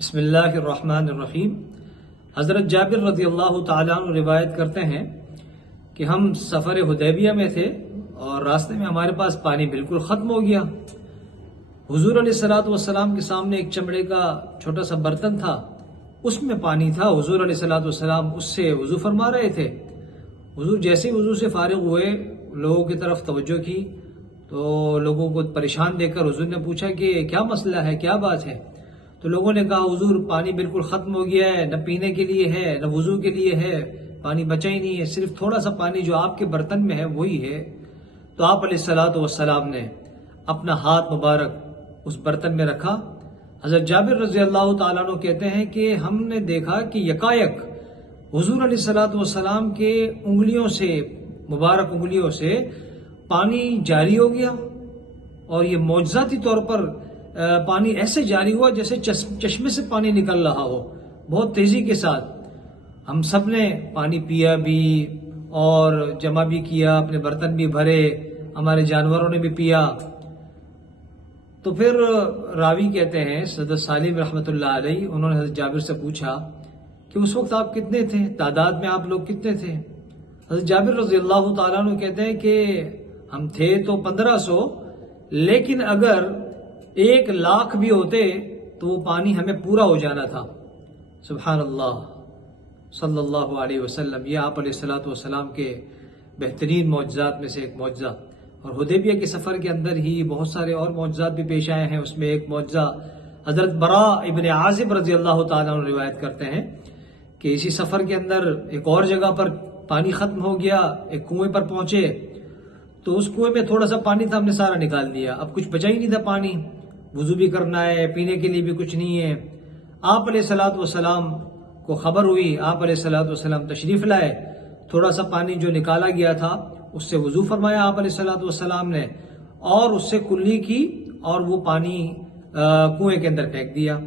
بسم اللہ الرحمن الرحیم۔ حضرت جابر رضی اللہ تعالیٰ عنہ روایت کرتے ہیں کہ ہم سفر حدیبیہ میں تھے اور راستے میں ہمارے پاس پانی بالکل ختم ہو گیا۔ حضور علیہ الصلوۃ والسلام کے سامنے ایک چمڑے کا چھوٹا سا برتن تھا، اس میں پانی تھا۔ حضور علیہ الصلوۃ والسلام اس سے وضو فرما رہے تھے۔ حضور جیسے ہی وضو سے فارغ ہوئے، لوگوں کی طرف توجہ کی تو لوگوں کو پریشان دیکھ کر حضور نے پوچھا کہ کیا مسئلہ ہے، کیا بات ہے؟ تو لوگوں نے کہا حضور پانی بالکل ختم ہو گیا ہے، نہ پینے کے لیے ہے نہ وضو کے لیے ہے، پانی بچا ہی نہیں ہے، صرف تھوڑا سا پانی جو آپ کے برتن میں ہے وہی ہے۔ تو آپ علیہ الصلوۃ والسلام نے اپنا ہاتھ مبارک اس برتن میں رکھا۔ حضرت جابر رضی اللہ تعالیٰ عنہ کہتے ہیں کہ ہم نے دیکھا کہ یکایک حضور علیہ الصلوۃ والسلام کے انگلیوں سے، مبارک انگلیوں سے پانی جاری ہو گیا، اور یہ معجزاتی طور پر پانی ایسے جاری ہوا جیسے چشمے سے پانی نکل رہا ہو، بہت تیزی کے ساتھ۔ ہم سب نے پانی پیا بھی اور جمع بھی کیا، اپنے برتن بھی بھرے، ہمارے جانوروں نے بھی پیا۔ تو پھر راوی کہتے ہیں حضرت سالم رحمۃ اللہ علیہ، انہوں نے حضرت جابر سے پوچھا کہ اس وقت آپ کتنے تھے، تعداد میں آپ لوگ کتنے تھے؟ حضرت جابر رضی اللہ تعالیٰ عنہ کہتے ہیں کہ ہم تھے تو 1500، لیکن اگر 1,00,000 بھی ہوتے تو وہ پانی ہمیں پورا ہو جانا تھا۔ سبحان اللہ صلی اللہ علیہ وسلم۔ یہ آپ علیہ الصلوۃ والسلام کے بہترین معجزات میں سے ایک معجزہ۔ اور حدیبیہ کے سفر کے اندر ہی بہت سارے اور معجزات بھی پیش آئے ہیں۔ اس میں ایک معجزہ حضرت براء ابن عازب رضی اللہ تعالیٰ عنہ روایت کرتے ہیں کہ اسی سفر کے اندر ایک اور جگہ پر پانی ختم ہو گیا، ایک کنویں پر پہنچے تو اس کنویں میں تھوڑا سا پانی تھا، ہم نے سارا نکال دیا، اب کچھ بچا ہی نہیں تھا پانی، وضو بھی کرنا ہے، پینے کے لیے بھی کچھ نہیں ہے۔ آپ علیہ الصلوۃ والسلام کو خبر ہوئی، آپ علیہ الصلوۃ والسلام تشریف لائے، تھوڑا سا پانی جو نکالا گیا تھا اس سے وضو فرمایا آپ علیہ الصلوۃ والسلام نے، اور اس سے کلی کی اور وہ پانی کنویں کے اندر پھینک دیا۔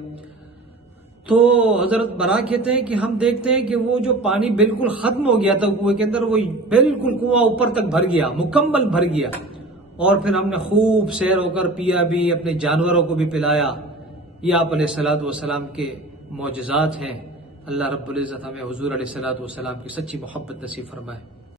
تو حضرت برا کہتے ہیں کہ ہم دیکھتے ہیں کہ وہ جو پانی بالکل ختم ہو گیا تھا کنویں کے اندر، وہ بالکل کنواں اوپر تک بھر گیا، مکمل بھر گیا، اور پھر ہم نے خوب سیر ہو کر پیا بھی، اپنے جانوروں کو بھی پلایا۔ یہ آپ علیہ الصلوۃ والسلام کے معجزات ہیں۔ اللہ رب العزت ہمیں حضور علیہ الصلوۃ والسلام کی سچی محبت نصیب فرمائے۔